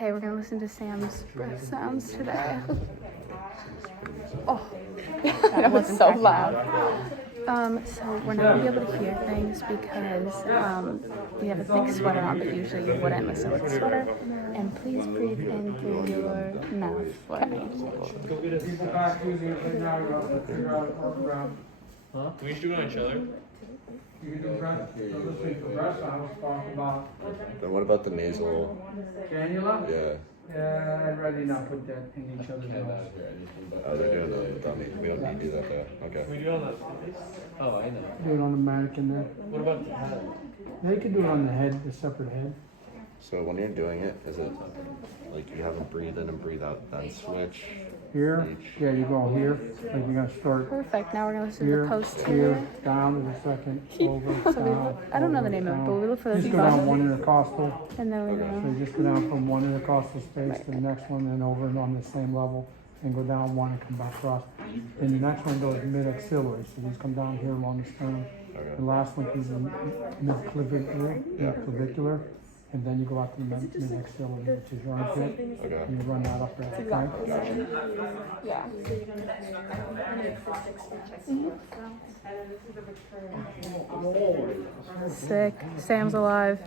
Okay, we're gonna listen to Sam's breath sounds today. Oh, that was so loud. So we're not gonna be able to hear things because we have a thick sweater on, but usually you wouldn't with a silk sweater. And please breathe in through your mouth. Okay. Huh? We should go on each other. You can do breath, so this week for breath sounds, talk about Then what about the nasal? cannula. Yeah. Yeah, I'd rather not put that in each other's mouth. Oh, they're doing that without me. We don't need to do that though. Okay. We do on that. Oh, I know. Do it on the mannequin there. What about the head? Yeah, you could do it on the head, the separate head. So when you're doing it, is it like you have them breathe in and breathe out, then switch? Here, Each. yeah, you go here, like you're gonna start Perfect. Now we're gonna listen to here, the post here, here. down to the second, over, So we down. look, I don't know the over, name of it, down. but we look for the Just go down bottom. one intercostal, And then we so go. you just go down from one intercostal space to the next one, and over and on the same level, and go down one and come back across. Then the next one goes mid-axillary, so these come down here along the sternum. Okay. The last one comes in mid-clavicular, and then you go out to the mid-axillary, which is your armpit, Okay. and you run that up there, okay? Yeah. Sick. Sam's alive.